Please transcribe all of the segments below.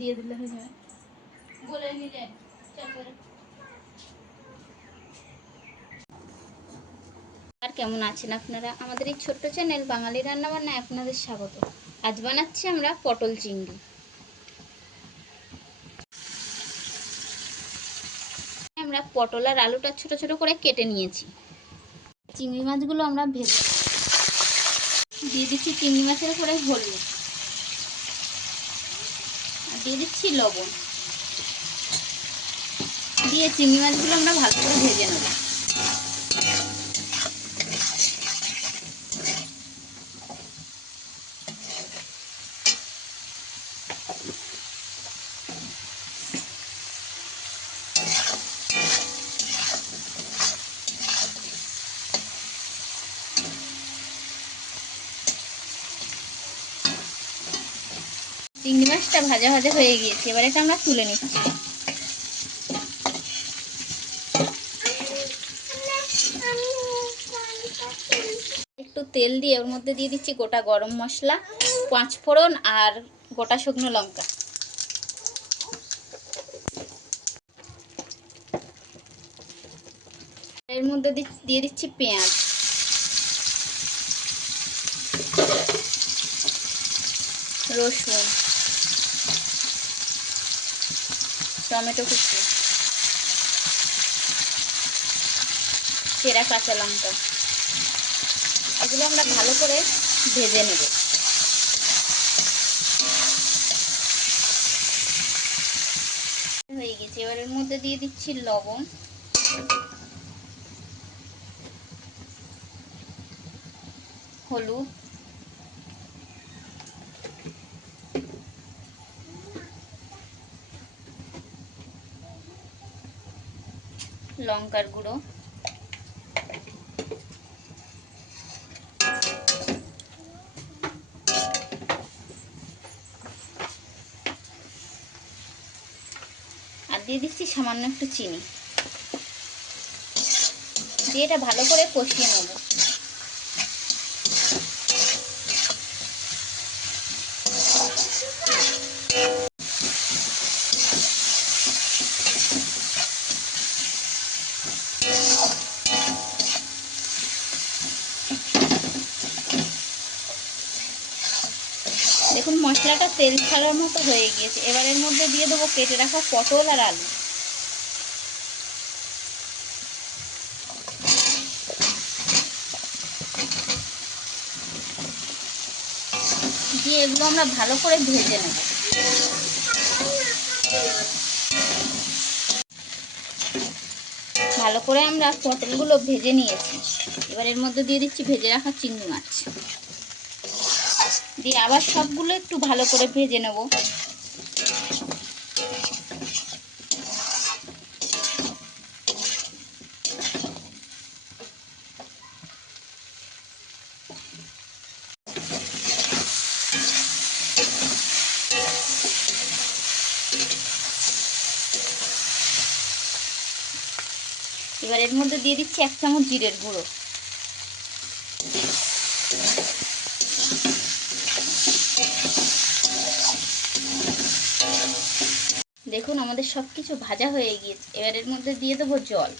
দিয়ে দিলে হয়ে যাবে বলে নিলে তারপরে। আর কেমন আছেন আপনারা? আমাদের এই ছোট্ট চ্যানেল বাঙালি রান্নাবান্নায় আপনাদের স্বাগত। আজ বানাচ্ছি আমরা পটল চিংড়ি। আমরা পটল আর আলুটা ছোট ছোট করে কেটে নিয়েছি। চিংড়ি মাছগুলো আমরা ভেজে দিয়ে দিচ্ছি চিংড়ি মাছের উপরে হলুদ আর দিয়ে দিচ্ছি লবণ দিয়ে চিংড়ি মাছগুলো আমরা ভালো করে ভেজে নেব। চিংড়ি মাছটা ভাজা ভাজা হয়ে গিয়েছে, এবার এটা আমরা তুলে নিচ্ছি। একটু তেল দিয়ে ওর মধ্যে দিয়ে দিচ্ছি গোটা গরম মশলা, 5 ফোড়ন আর গোটা শুকনো লঙ্কা। এর মধ্যে দিয়ে দিচ্ছি পেঁয়াজ, রসুন, টমেটো কুচি, চেরা কাঁচা লঙ্কা। এগুলো আমরা ভালো করে ভেজে নেব। হয়ে গেছে, এবার এর মধ্যে দিয়ে দিচ্ছি লবণ, হলুদ, লঙ্কার গুঁড়ো, আর দিয়ে দিচ্ছি সামান্য একটু চিনি দিয়ে এটা ভালো করে কষিয়ে নেব। দেখুন মশলাটা তেল ছাড়ার মতো হয়ে গিয়েছে। এবার এর মধ্যে দিয়ে দেবো কেটে রাখা পটল আর আলু। দিয়ে এগুলো আমরা ভালো করে ভেজে নেব। ভালো করে আমরা পটলগুলো ভেজে নিয়েছি। এবার এর মধ্যে দিয়ে দিচ্ছি ভেজে রাখা চিংড়ি মাছ, দিয়ে আবার সবগুলো একটু ভালো করে ভেজে নেব। এবার এর মধ্যে দিয়ে দিচ্ছি 1 চামচ জিরের গুঁড়ো, দেখুন আমাদের সব কিছু ভাজা হয়ে গিয়েছে। এবার এর মধ্যে দিয়ে দেবো জল,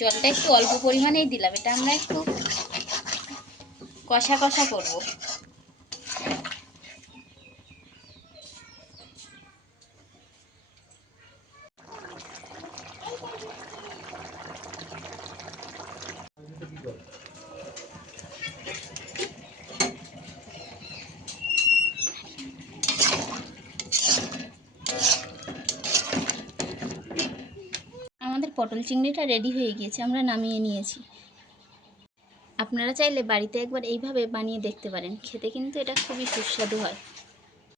জলটা একটু অল্প পরিমাণেই দিলাম। এটা আমরা একটু কষা কষা করব। আমাদের পটল চিংড়িটা রেডি হয়ে গিয়েছে, আমরা নামিয়ে নিয়েছি। আপনারা চাইলে বাড়িতে একবার এইভাবে বানিয়ে দেখতে পারেন, খেতে কিন্তু এটা খুবই সুস্বাদু হয়।